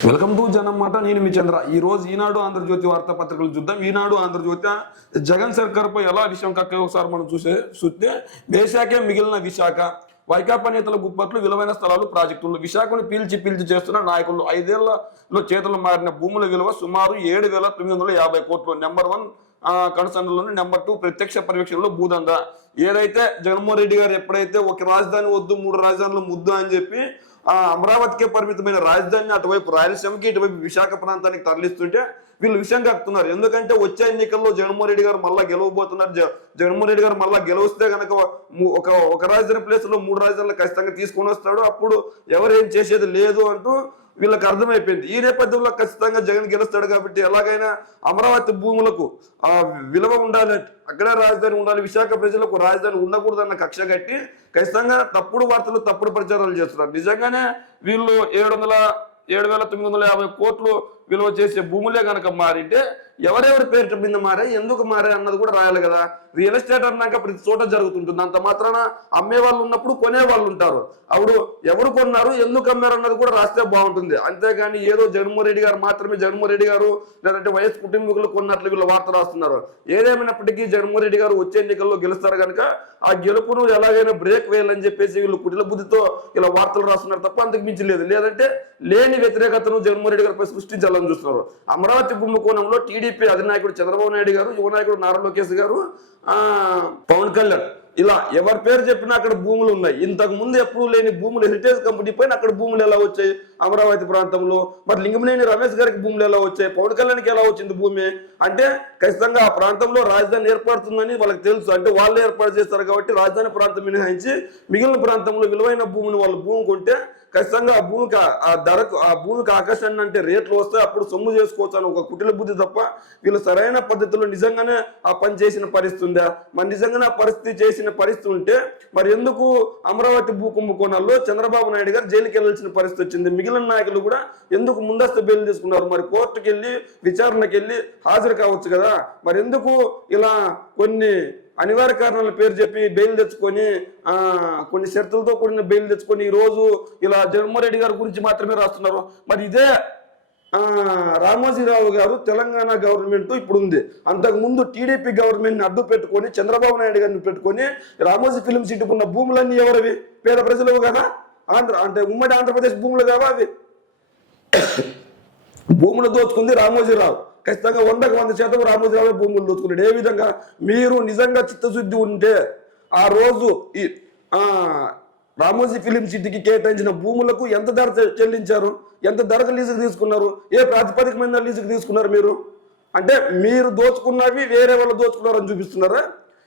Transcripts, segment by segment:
Welcome to జనమాట. నేను మీ చంద్ర. ఈ రోజు ఈనాడు ఆంధ్రజ్యోతి వార్తాపత్రికలు చూద్దాం. ఈనాడు ఆంధ్రజ్యోతి జగన్ సర్కార్పై ఎలా విషయం కక్కే ఒకసారి మనం చూస్తే దేశాకే మిగిలిన విశాఖ వైకాపా నేతల గుప్పట్లు విలువైన స్థలాలు ప్రాజెక్టులు విశాఖను పీల్చి చేస్తున్న నాయకులు 5 ఏళ్లలో చేతులు మారిన భూముల విలువ సుమారు 7,950 కోట్లు. నెంబర్ 1 కన్సర్న్లోని నెంబర్ 2 ప్రత్యక్ష పర్యవేక్షణలో భూదందా. ఏదైతే జగన్మోహన్ రెడ్డి గారు ఎప్పుడైతే ఒక రాజధాని వద్దు 3 రాజధానులు ముద్దు అని చెప్పి అమరావతికే పరిమితమైన రాజధానిని అటువైపు రాయలసీమకి ఇటువైపు విశాఖ ప్రాంతానికి తరలిస్తుంటే వీళ్ళు విషయం కక్కుతున్నారు. ఎందుకంటే వచ్చే ఎన్నికల్లో జగన్మోహన్ రెడ్డి గారు మళ్ళా గెలవబోతున్నారు. జగన్మోహన్ రెడ్డి గారు మళ్ళా గెలిస్తే కనుక ఒక రాజధాని ప్లేస్ లో 3 రాజధానులు ఖచ్చితంగా తీసుకొని వస్తాడు. అప్పుడు ఎవరేం చేసేది లేదు అంటూ వీళ్ళకి అర్థమైపోయింది. ఈ నేపథ్యంలో ఖచ్చితంగా జగన్ గెలుస్తాడు కాబట్టి ఎలాగైనా అమరావతి భూములకు విలువ ఉండాలి, అక్కడే రాజధాని ఉండాలి, విశాఖ ప్రజలకు రాజధాని ఉండకూడదన్న కక్ష కట్టి ఖచ్చితంగా తప్పుడు వార్తలు తప్పుడు ప్రచారాలు చేస్తున్నారు. నిజంగానే వీళ్ళు 7,950 కోట్లు విలువ చేసే భూములే కనుక మారింటే ఎవరెవరి పేరిట మీద మారాయి, ఎందుకు మారాయి అన్నది కూడా రాయాలి కదా. రియల్ ఎస్టేట్ అన్నాక ప్రతి చోట జరుగుతుంటుంది. అంత మాత్రాన అమ్మే వాళ్ళు ఉన్నప్పుడు కొనే వాళ్ళు ఉంటారు. అప్పుడు ఎవరు కొన్నారు, ఎందుకు అమ్మారు అన్నది కూడా రాస్తే బాగుంటుంది. అంతేగాని ఏదో జగన్మోహన్ రెడ్డి గారు మాత్రమే జగన్మోహన్ రెడ్డి గారు లేదంటే వైఎస్ కుటుంబీకులు కొన్నట్లు వీళ్ళు వార్త రాస్తున్నారు. ఏదేమైనప్పటికీ జగన్మోహన్ రెడ్డి గారు వచ్చే ఎన్నికల్లో గెలుస్తారు కనుక ఆ గెలుపును ఎలాగైనా బ్రేక్ వేయాలని చెప్పేసి వీళ్ళు కుటిల బుద్ధితో ఇలా వార్తలు రాస్తున్నారు తప్ప అంతకు మించి లేదు. లేదంటే లేని వ్యతిరేకతను జగన్మోహన్ రెడ్డి గారిపై సృష్టించాలని చూస్తున్నారు. అమరావతి కుంభకోణంలో టీడీపీ అధినాయకుడు చంద్రబాబు నాయుడు గారు, యువ నాయకుడు నారా లోకేష్ గారు, పవన్ కళ్యాణ్ ఇలా ఎవరి పేరు చెప్పినా అక్కడ భూములు ఉన్నాయి. ఇంతకు ముందు ఎప్పుడు లేని భూములు హెరిటేజ్ కంపెనీ పైన అక్కడ భూములు ఎలా వచ్చాయి అమరావతి ప్రాంతంలో? మరి లింగమనేని రమేష్ గారికి భూములు ఎలా వచ్చాయి? పవన్ కళ్యాణ్కి ఎలా వచ్చింది భూమి? అంటే ఖచ్చితంగా ఆ ప్రాంతంలో రాజధాని ఏర్పడుతుందని వాళ్ళకి తెలుసు. అంటే వాళ్ళే ఏర్పాటు చేస్తారు కాబట్టి రాజధాని ప్రాంతం మినహాయించి మిగిలిన ప్రాంతంలో విలువైన భూమిని వాళ్ళు భూమి కొంటే ఖచ్చితంగా ఆ భూమికి ఆకర్షణ అంటే రేట్లు వస్తే అప్పుడు సొమ్ము చేసుకోవచ్చు అని ఒక కుటిల బుద్ధి తప్ప వీళ్ళు సరైన పద్ధతిలో నిజంగానే ఆ పని చేసిన పరిస్థితి ఉందా? మరి నిజంగానే ఆ పరిస్థితి చేసిన పరిస్థితి ఉంటే మరి ఎందుకు అమరావతి భూ కుంభకోణాల్లో చంద్రబాబు నాయుడు గారు జైలుకి వెళ్ళాల్సిన పరిస్థితి వచ్చింది? మిగిలిన నాయకులు కూడా ఎందుకు ముందస్తు బెయిల్ తీసుకున్నారు? మరి కోర్టుకి వెళ్ళి విచారణకి వెళ్ళి హాజరు కావచ్చు కదా. మరి ఎందుకు ఇలా కొన్ని అనివార్య కారణాల పేరు చెప్పి బెయిల్ తెచ్చుకొని కొన్ని షరతులతో కూడిన బెయిల్ తెచ్చుకొని ఈ రోజు ఇలా జగన్మోహన్ రెడ్డి గారి గురించి మాత్రమే రాస్తున్నారు. మరి ఇదే రామోజీరావు గారు తెలంగాణ గవర్నమెంట్ ఇప్పుడు ఉంది. అంతకు ముందు టీడీపీ గవర్నమెంట్ ని అడ్డు పెట్టుకొని చంద్రబాబు నాయుడు గారిని పెట్టుకొని రామోజీ ఫిలిం సిటీకి ఉన్న భూములన్నీ ఎవరివి? పేద ప్రజలవు కదా. అంటే ఉమ్మడి ఆంధ్రప్రదేశ్ భూములు కావా అవి? భూములు దోచుకుంది రామోజీరావు. ఖచ్చితంగా 100% రామోజీరావు భూములు దోచుకున్నాడు. ఏ విధంగా? మీరు నిజంగా చిత్తశుద్ధి ఉంటే ఆ రోజు ఈ రామోజీ ఫిలిం సిటీకి కేటాయించిన భూములకు ఎంత ధర చెల్లించారు? ఎంత ధరకు లీజుకు తీసుకున్నారు? ఏ ప్రాతిపదిక మీద లీజుకు తీసుకున్నారు మీరు? అంటే మీరు దోచుకున్నవి వేరే వాళ్ళు దోచుకున్నారని చూపిస్తున్నారా?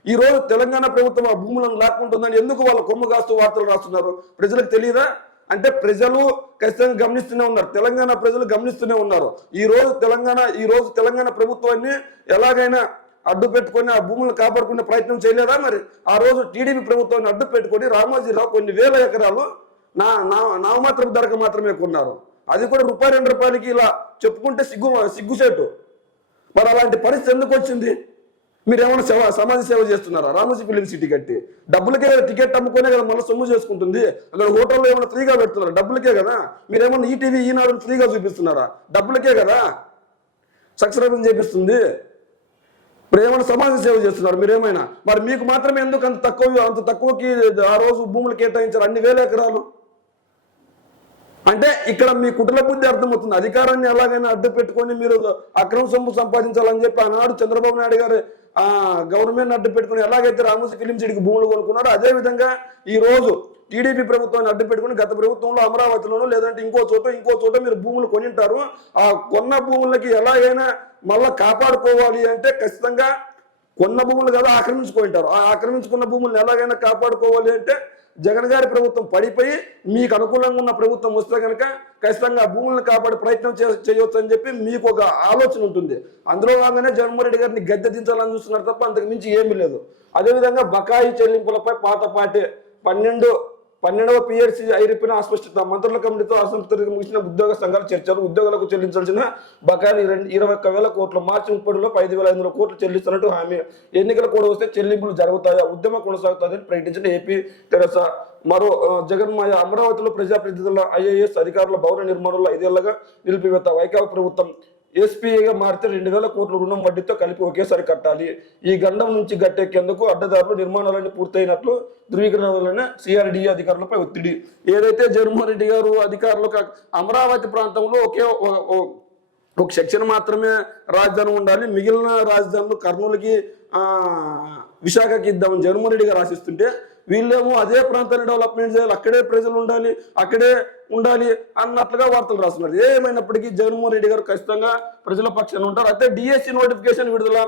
ఈ రోజు తెలంగాణ ప్రభుత్వం ఆ భూములను లాక్కుంటుందని ఎందుకు వాళ్ళ కొమ్ము కాస్తూ వార్తలు రాస్తున్నారు? ప్రజలకు తెలియదా? అంటే ప్రజలు ఖచ్చితంగా గమనిస్తూనే ఉన్నారు. తెలంగాణ ప్రజలు గమనిస్తూనే ఉన్నారు. ఈ రోజు తెలంగాణ ప్రభుత్వాన్ని ఎలాగైనా అడ్డు పెట్టుకొని ఆ భూములను కాపాడుకునే ప్రయత్నం చేయలేదా? మరి ఆ రోజు టీడీపీ ప్రభుత్వాన్ని అడ్డు పెట్టుకొని రామోజీరావు కొన్ని వేల ఎకరాలు నామమాత్రం ధరకు మాత్రమే కొన్నారు. అది కూడా ₹2 ఇలా చెప్పుకుంటే సిగ్గుసేటు. మరి అలాంటి పరిస్థితి ఎందుకు వచ్చింది? మీరేమైనా సమాజ సేవ చేస్తున్నారా? రామోజీ ఫిలిం సిటీ కట్టి డబ్బులకే కదా, టికెట్ అమ్ముకునే కదా మళ్ళీ సొమ్ము చేసుకుంటుంది. అక్కడ హోటల్లో ఏమైనా ఫ్రీగా పెడుతున్నారు? డబ్బులకే కదా. మీరేమన్నా ఈటీవీ ఈనాడు ఫ్రీగా చూపిస్తున్నారా? డబ్బులకే కదా సబ్స్క్రైబింగ్ చేపిస్తుంది. ఇప్పుడు ఏమైనా సమాజ సేవ చేస్తున్నారు మీరేమైనా? మరి మీకు మాత్రమే ఎందుకు అంత తక్కువకి ఆ రోజు భూములు కేటాయించారు అన్ని వేల ఎకరాలు? అంటే ఇక్కడ మీ కుటుంబ బుద్ధి అర్థమవుతుంది. అధికారాన్ని ఎలాగైనా అడ్డు పెట్టుకొని మీరు అక్రమ సొమ్ము సంపాదించాలని చెప్పి ఆనాడు చంద్రబాబు నాయుడు గారు గవర్నమెంట్ అడ్డు పెట్టుకుని ఎలాగైతే రామోజీ ఫిలిం సిటీకి భూములు కొనుక్కున్నారో అదే విధంగా ఈ రోజు టీడీపీ ప్రభుత్వాన్ని అడ్డు పెట్టుకుని గత ప్రభుత్వంలో అమరావతిలోనూ లేదంటే ఇంకో చోట మీరు భూములు కొనింటారు. ఆ కొన్న భూములకి ఎలాగైనా మళ్ళా కాపాడుకోవాలి అంటే ఖచ్చితంగా కొన్న భూములు కదా ఆక్రమించుకుంటారు. ఆ ఆక్రమించుకున్న భూములను ఎలాగైనా కాపాడుకోవాలి అంటే జగన్ గారి ప్రభుత్వం పడిపోయి మీకు అనుకూలంగా ఉన్న ప్రభుత్వం వస్తే కనుక ఖచ్చితంగా భూములను కాపాడే ప్రయత్నం చేయవచ్చు అని చెప్పి మీకు ఒక ఆలోచన ఉంటుంది. అందులో భాగంగానే జగన్మోహన్ రెడ్డి గారిని గద్దె దించాలని చూస్తున్నారు తప్ప అంతకు మించి ఏమీ లేదు. అదేవిధంగా బకాయి చెల్లింపులపై పాతపాటే 12 12వ పిఎస్సి అయిపోయిన అస్పష్టత. మంత్రుల కమిటీతో అసంతృప్తిగా ముగిసిన ఉద్యోగ సంఘాల చర్చలు. ఉద్యోగులకు చెల్లించాల్సిన బకాయిలు 21,000 కోట్లు. మార్చి 30లో 5,500 కోట్లు చెల్లిస్తున్నట్టు హామీ. ఎన్నికల కూడా వస్తే చెల్లింపులు జరుగుతాయా? ఉద్యమం కొనసాగుతుందని ప్రకటించిన ఏపీ తెరసా. మరో జగన్మాయ. అమరావతిలో ప్రజాప్రతినిధుల ఐఏఎస్ అధికారుల భవన నిర్మాణంలో 5 ఏళ్లుగా నిలిపివేత. వైకాపా ప్రభుత్వం ఎస్పీఏగా మారితే 2,000 కోట్ల రుణం వడ్డీతో కలిపి ఒకేసారి కట్టాలి. ఈ గండం నుంచి గట్టెక్కేందుకు అడ్డదారులు నిర్మాణాలన్నీ పూర్తయినట్లు ధృవీకరణ. సిఆర్డీఏ అధికారులపై ఒత్తిడి. ఏదైతే జగన్మోహన్ రెడ్డి గారు అధికారులకు అమరావతి ప్రాంతంలో ఒక సెక్షన్ మాత్రమే రాజధాని ఉండాలి, మిగిలిన రాజధానులు కర్నూలుకి విశాఖకి ఇద్దామని జగన్మోహన్ రెడ్డి గారు ఆశిస్తుంటే వీళ్ళేమో అదే ప్రాంతాన్ని డెవలప్మెంట్ చేయాలి, అక్కడే ప్రజలు ఉండాలి, అక్కడే ఉండాలి అన్నట్లుగా వార్తలు రాస్తున్నారు. ఏమైనప్పటికీ జగన్మోహన్ రెడ్డి గారు ఖచ్చితంగా ప్రజల పక్షాన ఉంటారు. అయితే డిఎస్సి నోటిఫికేషన్ విడుదల.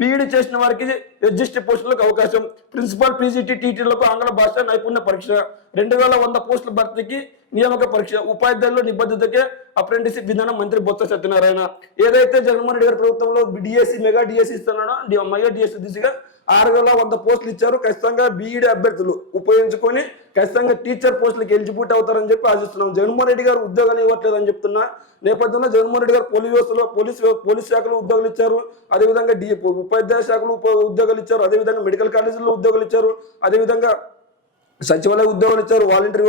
బీఈడి చేసిన వారికి ఎస్జిస్టీ పోస్టులకు అవకాశం. ప్రిన్సిపల్ పీజీటీ టీటీలకు ఆంగ్ల భాష నైపుణ్య పరీక్ష. 2,100 పోస్టుల భర్తీకి నియామక పరీక్ష. ఉపాధ్యాయుల్లో నిబద్ధతకే అప్రెంటిస్షిప్ విధానం. మంత్రి బొత్స సత్యనారాయణ. ఏదైతే జగన్మోహన్ రెడ్డి గారి ప్రభుత్వంలో డిఎస్సి మెగా డిఎస్సి ఇస్తున్నాడో మెగా డిఎస్సి దిశగా 6,100 పోస్టులు ఇచ్చారు. ఖచ్చితంగా బీఈడి అభ్యర్థులు ఉపయోగించుకొని ఖచ్చితంగా టీచర్ పోస్టులకు ఎలిజిబిలిటీ అవుతారని చెప్పి ఆశిస్తున్నాం. జగన్మోహన్ రెడ్డి గారు ఉద్యోగాలు ఇవ్వట్లేదని చెప్తున్నా నేపథ్యంలో జగన్మోహన్ రెడ్డి గారు పోలీస్ శాఖలో ఉద్యోగాలు ఇచ్చారు, అదేవిధంగా ఉపాధ్యాయ శాఖలో ఉద్యోగాలు ఇచ్చారు, అదేవిధంగా మెడికల్ కాలేజీలో ఉద్యోగాలు ఇచ్చారు, అదేవిధంగా సచివాలయ ఉద్యోగాలు ఇచ్చారు, వాలంటీర్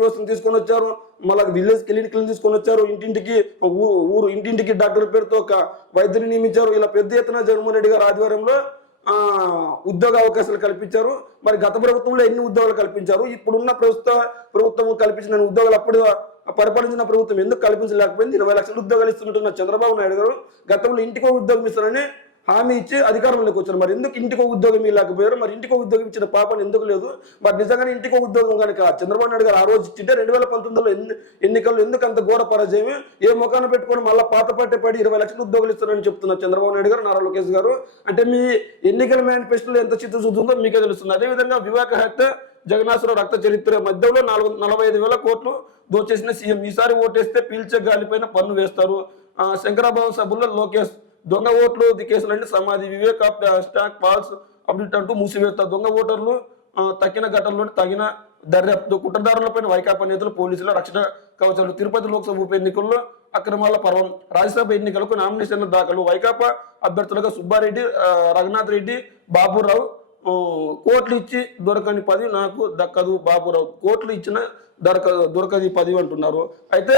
వ్యవస్థను తీసుకొని వచ్చారు, మళ్ళీ విలేజ్ క్లినిక్లను తీసుకొని వచ్చారు, ఇంటింటికి డాక్టర్ పేరుతో ఒక వైద్యుని నియమించారు. ఇలా పెద్ద ఎత్తున జగన్మోహన్ రెడ్డి గారు ఆధ్వర్యంలో ఉద్యోగ అవకాశాలు కల్పించారు. మరి గత ప్రభుత్వంలో ఎన్ని ఉద్యోగాలు కల్పించారు? ఇప్పుడున్న ప్రభుత్వం కల్పించిన ఉద్యోగాలు అప్పుడు పరిపాలించిన ప్రభుత్వం ఎందుకు కల్పించలేకపోయింది? 20 లక్షల ఉద్యోగాలు ఇస్తున్నట్టున్న చంద్రబాబు నాయుడు గారు గతంలో ఇంటికో ఉద్యోగం ఇస్తారని హామీ ఇచ్చి అధికారంలోకి వచ్చారు. మరి ఎందుకు ఇంటికో ఉద్యోగం ఇవ్వలేకపోయారు? మరి ఇంటికో ఉద్యోగం ఇచ్చిన పాపని ఎందుకు లేదు? మరి నిజంగానే ఇంటికో ఉద్యోగం కనుక చంద్రబాబు నాయుడు గారు ఆ రోజు ఇచ్చింటే 2019లో ఎన్నికల్లో ఎందుకు అంత ఘోర పరాజయం? ఏ ముఖాన్ని పెట్టుకొని మళ్ళీ పాత పడి 20 లక్షల ఉద్యోగాలు ఇస్తారని చెప్తున్నారు చంద్రబాబు నాయుడు గారు, నారా లోకేష్ గారు. అంటే మీ ఎన్నికల మేనిఫెస్టోలో ఎంత చిత్తశుద్ధి ఉందో మీకే తెలుస్తుంది. అదేవిధంగా వివేక హత్య, జగన్నాథరావు రక్త చరిత్ర మధ్యలో 45,000 కోట్లు దోచేసిన సీఎం. ఈసారి ఓటేస్తే పీల్చే గాలిపైన పన్ను వేస్తారు. శంకరాభవన్ సభలో లోకేష్. దొంగ ఓట్లు కేసులన్నీ సమాధి. వివేక్ స్టాక్ ఫాల్స్ అప్డేట్ అంటూ మూసివేత. దొంగ ఓటర్లు తక్కిన ఘటనలో తగిన దర్యాప్తు. కుట్రదారులపైన వైకాపా నేతలు పోలీసుల రక్షణ కవచాలు. తిరుపతి లోక్సభ ఉప ఎన్నికల్లో అక్రమాల పర్వం. రాజ్యసభ ఎన్నికలకు నామినేషన్ల దాఖలు. వైకాపా అభ్యర్థులుగా సుబ్బారెడ్డి, రఘునాథ్ రెడ్డి, బాబురావు. కోట్లు ఇచ్చి దొరకని పదవి నాకు దక్కదు బాబురావు. కోట్లు ఇచ్చిన దొరకది పదవి అంటున్నారు. అయితే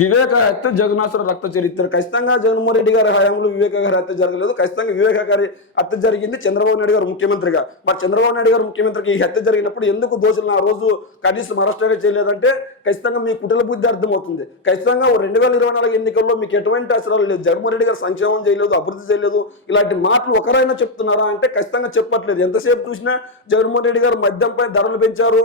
వివేక హత్య, జగన్నాథరావు రక్త చరిత్ర. ఖచ్చితంగా జగన్మోహన్ రెడ్డి గారి హయాంలో వివేక గారి హత్య జరగలేదు. ఖచ్చితంగా వివేక గారి హత్య జరిగింది చంద్రబాబు నాయుడు గారు ముఖ్యమంత్రిగా. మరి చంద్రబాబు నాయుడు గారు ముఖ్యమంత్రికి ఈ హత్య జరిగినప్పుడు ఎందుకు దోషులను ఆ రోజు కనీసం అరెస్టుగా చేయలేదంటే ఖచ్చితంగా మీ కుటిల బుద్ధి అర్థమవుతుంది. ఖచ్చితంగా 2024 ఎన్నికల్లో మీకు ఎటువంటి అసలు లేదు. జగన్మోహన్ రెడ్డి గారు సంక్షేమం చేయలేదు, అభివృద్ధి చేయలేదు, ఇలాంటి మాటలు ఒకరైనా చెప్తున్నారా అంటే ఖచ్చితంగా చెప్పట్లేదు. ఎంతసేపు చూసినా జగన్మోహన్ రెడ్డి గారు మద్యంపై ధరలు పెంచారు,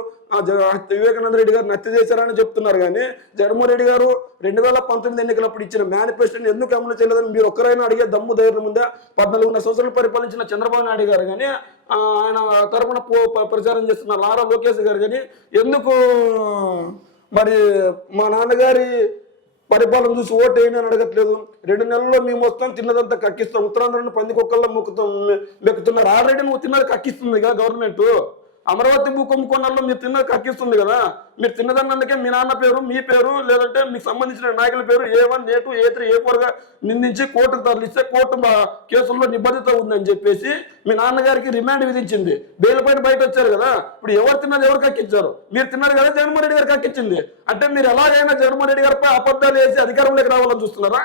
వివేకానంద రెడ్డి గారిని హత్య చేశారని చెప్తున్నారు. కానీ జగన్మోహన్ రెడ్డి గారు 2019 ఎన్నికలప్పుడు ఇచ్చిన మేనిఫెస్టోని ఎందుకు అమలు చేయలేదని మీరు ఒక్కరైనా అడిగే దమ్ము ధైర్యం ఉందా? 14 సంవత్సరాలు పరిపాలించిన చంద్రబాబు నాయుడు గారు కానీ ఆయన తరపున ప్రచారం చేస్తున్న నారా లోకేష్ గారు కానీ ఎందుకు మరి మా నాన్నగారి పరిపాలన చూసి ఓటు వేయని అని అడగట్లేదు? 2 నెలల్లో మేము వస్తాం, తిన్నదంతా కక్కిస్తాం, ఉత్తరాంధ్రను పందికొక్కల్లో మెక్కుతున్నారు. ఆల్రెడీ నువ్వు తిన్నది కక్కిస్తుంది కదా గవర్నమెంట్. అమరావతి భూ కుంభకోణాల్లో మీరు తిన్నది కక్కిస్తుంది కదా. మీరు తిన్నదన్నందుకే మీ నాన్న పేరు, మీ పేరు, లేదంటే మీకు సంబంధించిన నాయకుల పేరు A1, A2, A3, A4గా నిందించి కోర్టుకు తరలిస్తే కోర్టు కేసుల్లో నిబద్ధత ఉందని చెప్పేసి మీ నాన్నగారికి రిమాండ్ విధించింది. బెయిల్ పైన బయట వచ్చారు కదా. ఇప్పుడు ఎవరు తిన్నది ఎవరు కక్కించారు? మీరు తిన్నారు కదా, జగన్మోహన్ రెడ్డి గారు కక్కించింది. అంటే మీరు ఎలాగైనా జగన్మోహన్ రెడ్డి గారిపై అబద్ధాలు వేసి అధికారంలోకి రావాలని చూస్తున్నారా?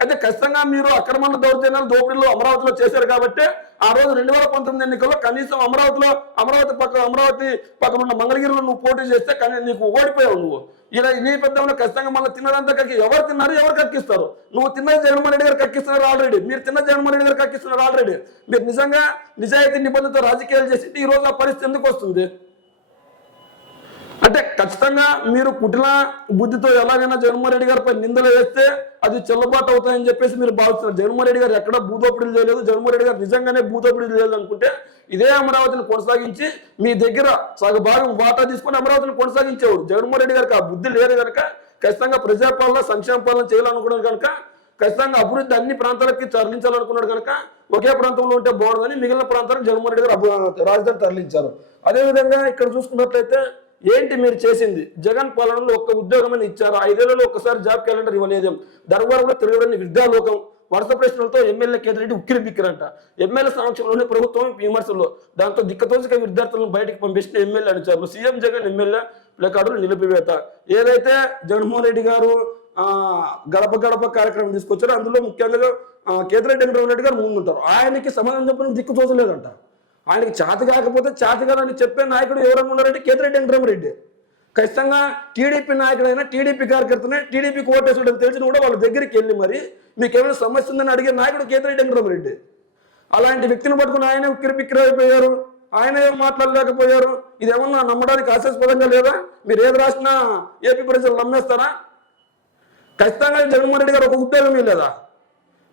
అయితే ఖచ్చితంగా మీరు అక్రమాల దౌర్జన్యాలు దోపిడీలు అమరావతిలో చేశారు కాబట్టి ఆ రోజు 2019 ఎన్నికల్లో కనీసం అమరావతి పక్కన ఉన్న మంగళగిరిలో నువ్వు పోటీ చేస్తే కానీ నీకు ఓడిపోయావు. నువ్వు ఇలా నీ పెద్ద ఖచ్చితంగా మళ్ళీ తిన్నదంతా ఎవరు తిన్నారు, ఎవరు కక్కిస్తారు? నువ్వు తిన్నది జగన్మోహన్ రెడ్డి గారు కక్కిస్తున్నారు ఆల్రెడీ. మీరు తిన్న జగన్మోహన్ రెడ్డి గారు కక్కిస్తున్నారు ఆల్రెడీ. మీరు నిజంగా నిజాయితీ నిబంధనతో రాజకీయాలు చేసి ఈ రోజు ఆ పరిస్థితి ఎందుకు వస్తుంది? అంటే ఖచ్చితంగా మీరు కుటిల బుద్ధితో ఎలాగైనా జగన్మోహన్ రెడ్డి గారిపై నిందలు వేస్తే అది చెల్లుబాటు అవుతాయని చెప్పేసి మీరు భావిస్తున్నారు. జగన్మోహన్ రెడ్డి గారు ఎక్కడ భూదోపిడీలు చేయలేదు, జగన్మోహన్ రెడ్డి గారు నిజంగానే భూదోపిడీలు చేయలేదు అనుకుంటే ఇదే అమరావతిని కొనసాగించి మీ దగ్గర సగభాగం వాటా తీసుకుని అమరావతిని కొనసాగించేవాడు. జగన్మోహన్ రెడ్డి గారికి ఆ బుద్ధి లేదు కనుక ఖచ్చితంగా ప్రజాపాలన సంక్షేమ పాలన చేయాలనుకోవడం కనుక ఖచ్చితంగా అభివృద్ధి అన్ని ప్రాంతాలకి తరలించాలనుకున్నాడు కనుక ఒకే ప్రాంతంలో ఉంటే బాగుండదని మిగిలిన ప్రాంతాలకు జగన్మోహన్ రెడ్డి గారు రాజధాని తరలించారు. అదేవిధంగా ఇక్కడ చూసుకున్నట్లయితే ఏంటి మీరు చేసింది? జగన్ పాలనలో ఒక్క ఉద్యోగమని ఇచ్చారు. 5 ఏళ్లలో ఒక్కసారి జాబ్ క్యాలెండర్ ఇవ్వలేదు. దర్బారులో తిరగడని విద్యాలోకం. వరుస ప్రశ్నలతో ఎమ్మెల్యే కేతిరెడ్డి ఉక్కిరి బిక్కిరంట. ఎమ్మెల్యే సమక్షంలోనే ప్రభుత్వం విమర్శలు. దాంతో దిక్కతోచక విద్యార్థులను బయటకు పంపించిన ఎమ్మెల్యే అనుచరులు. సీఎం జగన్ ఎమ్మెల్యే ప్లకార్డులు నిలిపివేత. ఏదైతే జగన్మోహన్ రెడ్డి గారు గడప గడప కార్యక్రమం తీసుకొచ్చారో అందులో ముఖ్యంగా కేతిరెడ్డి వెంకటరెడ్డి గారు ముందుంటారు. ఆయనకి సమాధానం చెప్పడం దిక్కు తోచలేదంట. ఆయనకి చేత కాకపోతే చేతగానని చెప్పే నాయకుడు ఎవరన్నా ఉన్నారంటే కేతిరెడ్డి వెంకటరెడ్డి. ఖచ్చితంగా టీడీపీ నాయకుడైనా టీడీపీ కార్యకర్తనే టీడీపీకి ఓటేసుడని తెలిసిన కూడా వాళ్ళ దగ్గరికి వెళ్ళి మరి మీకేమైనా సమస్య ఉందని అడిగే నాయకుడు కేతిరెడ్డి వెంకటరెడ్డి. అలాంటి వ్యక్తిని పట్టుకుని ఆయన ఉక్కిరి బిక్కిరి అయిపోయారు. ఆయన ఏం మాట్లాడలేకపోయారు. ఇదేమన్నా నమ్మడానికి ఆశాస్పదంగా లేదా? మీరు ఏది రాసినా ఏపీ ప్రజలు నమ్మేస్తారా? ఖచ్చితంగా జగన్మోహన్ రెడ్డి గారు ఒక ఉద్యోగం లేదా?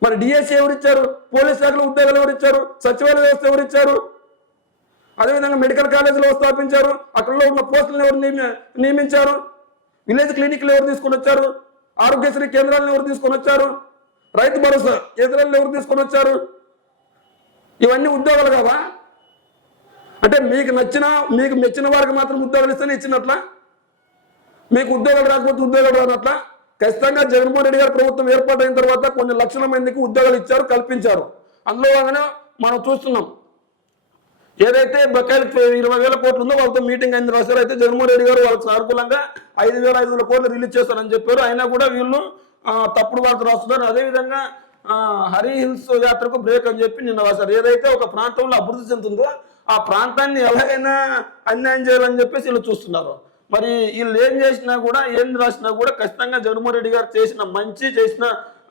మరి డిఎస్సీ ఎవరిచ్చారు? పోలీస్ శాఖలో ఉద్యోగాలు ఎవరిచ్చారు? సచివాలయ వ్యవస్థ ఎవరిచ్చారు? అదేవిధంగా మెడికల్ కాలేజీలు స్థాపించారు. అక్కడలో ఉన్న పోస్టులను ఎవరు నియమించారు? విలేజ్ క్లినిక్లు ఎవరు తీసుకొని వచ్చారు? ఆరోగ్యశ్రీ కేంద్రాలను ఎవరు తీసుకొని వచ్చారు? రైతు భరోసా కేంద్రాలను ఎవరు తీసుకొని వచ్చారు? ఇవన్నీ ఉద్యోగాలు కావా? అంటే మీకు మెచ్చిన వారికి మాత్రం ఉద్యోగాలు ఇస్తేనే ఇచ్చినట్లా? మీకు ఉద్యోగాలు రాకపోతే ఉద్యోగాలు రానట్లా? ఖచ్చితంగా జగన్మోహన్ రెడ్డి గారి ప్రభుత్వం ఏర్పాటైన తర్వాత కొన్ని లక్షల మందికి ఉద్యోగాలు ఇచ్చారు, కల్పించారు. అందులో భాగంగా మనం చూస్తున్నాం. ఏదైతే బకాయిలు 20,000 కోట్లు ఉందో వాళ్ళతో మీటింగ్ అయింది రాశారు. అయితే జగన్మోహన్ రెడ్డి గారు వాళ్ళకి సానుకూలంగా 5,500 కోట్లు రిలీజ్ చేస్తారని చెప్పారు. అయినా కూడా వీళ్ళు తప్పుడు వార్త రాస్తున్నారు. అదేవిధంగా హరి హిల్స్ యాత్రకు బ్రేక్ అని చెప్పి నిన్న రాశారు. ఏదైతే ఒక ప్రాంతంలో అభివృద్ధి చెందుతుందో ఆ ప్రాంతాన్ని ఎలాగైనా అన్యాయం చేయాలని చెప్పేసి వీళ్ళు చూస్తున్నారు. మరి వీళ్ళు ఏం చేసినా కూడా ఏం రాసినా కూడా ఖచ్చితంగా జగన్మోహన్ రెడ్డి గారు చేసిన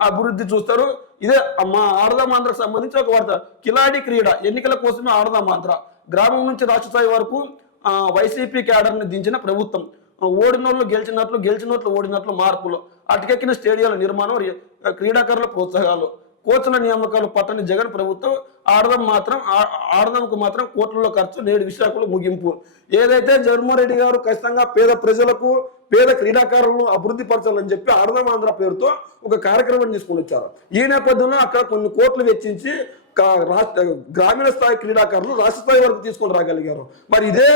అభివృద్ధి చూస్తారు. ఇదే మా ఆడదామాంధ్రకు సంబంధించి ఒక వార్త. కిలాడి క్రీడ ఎన్నికల కోసమే ఆడదామాంధ్ర. గ్రామం నుంచి రాష్ట్ర స్థాయి వరకు వైసీపీ క్యాడర్ని దించిన ప్రభుత్వం. ఓడినోళ్ళు గెలిచినోట్లు ఓడినట్లు మార్పులు. అటుకెక్కిన స్టేడియాల నిర్మాణం, క్రీడాకారుల ప్రోత్సాహాలు, కోచ్ల నియామకాలు పట్టని జగన్ ప్రభుత్వం. ఆడదంకు మాత్రం కోట్లలో ఖర్చు. నేడు విశాఖలో ముగింపు. ఏదైతే జగన్మోహన్ రెడ్డి గారు ఖచ్చితంగా పేద ప్రజలకు పేద క్రీడాకారులను అభివృద్ధి పరచాలని చెప్పి ఆడదామాంధ్ర పేరుతో ఒక కార్యక్రమం తీసుకుని వచ్చారు. ఈ నేపథ్యంలో అక్కడ కొన్ని కోట్లు వెచ్చించి గ్రామీణ స్థాయి క్రీడాకారులు రాష్ట్ర స్థాయి వరకు తీసుకొని రాగలిగారు. మరి ఇదే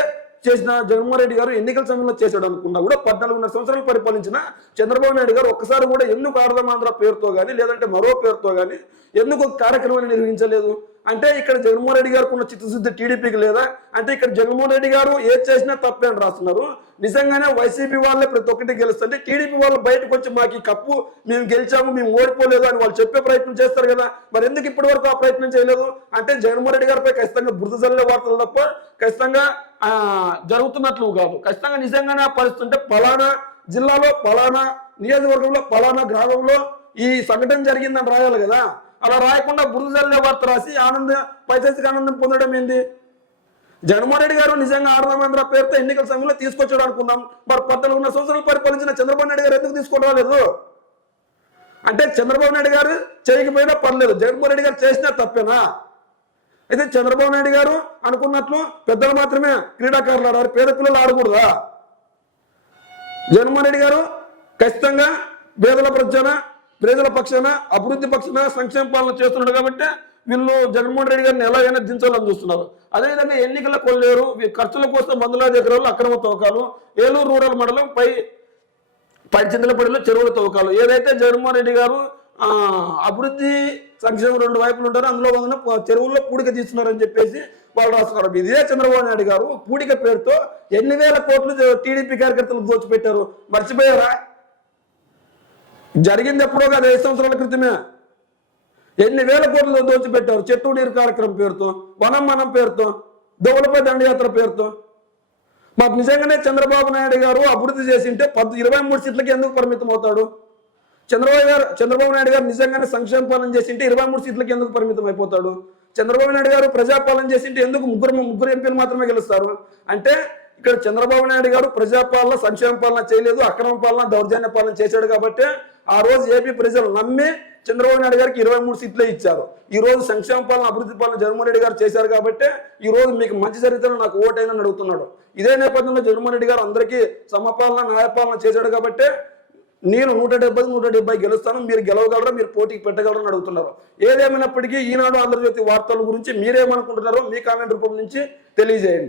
చేసిన జగన్మోహన్ రెడ్డి గారు ఎన్నికల సమయంలో చేశాడు అనుకున్నా కూడా 14.5 సంవత్సరాలు పరిపాలించిన చంద్రబాబు నాయుడు గారు ఒక్కసారి కూడా ఎందుకు ఆడదామాంధ్ర పేరుతో కానీ లేదంటే మరో పేరుతో కానీ ఎందుకు ఒక కార్యక్రమాన్ని నిర్వహించలేదు? అంటే ఇక్కడ జగన్మోహన్ రెడ్డి గారికి ఉన్న చిత్తశుద్ధి టీడీపీకి లేదా? అంటే ఇక్కడ జగన్మోహన్ రెడ్డి గారు ఏది చేసినా తప్పే అని రాస్తున్నారు. నిజంగానే వైసీపీ వాళ్ళే ప్రతి ఒక్కటి గెలుస్తుంటే టీడీపీ వాళ్ళు బయటకు వచ్చి మాకు ఈ కప్పు మేము గెలిచాము, మేము ఓడిపోలేదు అని వాళ్ళు చెప్పే ప్రయత్నం చేస్తారు కదా. మరి ఎందుకు ఇప్పటి వరకు ఆ ప్రయత్నం చేయలేదు? అంటే జగన్మోహన్ రెడ్డి గారిపై ఖచ్చితంగా బురద జల్లే వార్తలు తప్ప ఖచ్చితంగా జరుగుతున్నట్లు కాదు. ఖచ్చితంగా నిజంగానే ఆ పరిస్థితి ఉంటే పలానా జిల్లాలో పలానా నియోజకవర్గంలో పలానా గ్రామంలో ఈ సంఘటన జరిగిందని రాయాలి కదా. అలా రాయకుండా బురద జల్లే వార్త రాసి పైశాచిక ఆనందం పొందడం ఏంది? జగన్మోహన్ రెడ్డి గారు నిజంగా ఆడదామాంధ్ర పేరుతో ఎన్నికల సమయంలో తీసుకొచ్చాడు అనుకుందాం. మరి 14 సంవత్సరాలు పరిపాలించిన చంద్రబాబు నాయుడు గారు ఎందుకు తీసుకొని రాలేదు? అంటే చంద్రబాబు నాయుడు గారు చేయకపోయినా పర్లేదు, జగన్మోహన్ రెడ్డి గారు చేసినా తప్పేనా? అయితే చంద్రబాబు నాయుడు గారు అనుకున్నట్లు పెద్దలు మాత్రమే క్రీడాకారులు ఆడారు, పేద పిల్లలు ఆడకూడదా? జగన్మోహన్ రెడ్డి గారు ఖచ్చితంగా ప్రజల పక్షాన అభివృద్ధి పక్షాన సంక్షేమ పాలన చేస్తున్నాడు కాబట్టి వీళ్ళు జగన్మోహన్ రెడ్డి గారిని ఎలాగైనా దించాలని చూస్తున్నారు. అదేవిధంగా ఎన్నికల కొల్లేరు ఖర్చుల కోసం 100,000 ఎకరాలు అక్రమ తవ్వకాలు. ఏలూరు రూరల్ మండలం పై చింతలపల్లిలో చెరువుల తవ్వకాలు. ఏదైతే జగన్మోహన్ రెడ్డి గారు అభివృద్ధి సంక్షేమం 2 వైపులు ఉంటారు, అందులో భాగంగా చెరువుల్లో పూడిక తీస్తున్నారని చెప్పేసి వాళ్ళు రాస్తున్నారు. ఇదే చంద్రబాబు నాయుడు గారు పూడిక పేరుతో ఎన్ని వేల కోట్లు టీడీపీ కార్యకర్తలు దోచిపెట్టారు, మర్చిపోయారా? జరిగింది ఎప్పుడో కాదు, 5 సంవత్సరాల క్రితమే. ఎన్ని వేల కోట్లు దోచిపెట్టారు చెట్టు నీరు కార్యక్రమం పేరుతో, మనం పేరుతో, దొంగలపై దండయాత్ర పేరుతో. మాకు నిజంగానే చంద్రబాబు నాయుడు గారు అభివృద్ధి చేసింటే 23 సీట్లకి ఎందుకు పరిమితం అవుతాడు? చంద్రబాబు నాయుడు గారు నిజంగానే సంక్షేమ పాలన చేసింటే 23 సీట్లకి ఎందుకు పరిమితం అయిపోతాడు? చంద్రబాబు నాయుడు గారు ప్రజాపాలన చేసింటే ఎందుకు ముగ్గురు ఎంపీలు మాత్రమే గెలుస్తారు? అంటే ఇక్కడ చంద్రబాబు నాయుడు గారు ప్రజాపాలన సంక్షేమ పాలన చేయలేదు, అక్రమ పాలన దౌర్జన్య పాలన చేశాడు కాబట్టి ఆ రోజు ఏపీ ప్రజలు నమ్మి చంద్రబాబు నాయుడు గారికి 23 సీట్లే ఇచ్చారు. ఈ రోజు సంక్షేమ పాలన అభివృద్ధి పాలన జగన్మోహన్ రెడ్డి గారు చేశారు కాబట్టి ఈ రోజు మీకు మంచి చరిత్రలో నాకు ఓటైందని అడుగుతున్నాడు. ఇదే నేపథ్యంలో జగన్మోహన్ రెడ్డి గారు అందరికీ సమపాలన న్యాయపాలన చేశాడు కాబట్టి నేను 170 గెలుస్తాను, మీరు గెలవగలరా, మీరు పోటీకి పెట్టగలరా అని అడుగుతున్నారు. ఏదేమైనప్పటికీ ఈనాడు ఆంధ్రజ్యోతి వార్తల గురించి మీరేమనుకుంటున్నారో మీ కామెంట్ రూపం నుంచి తెలియజేయండి.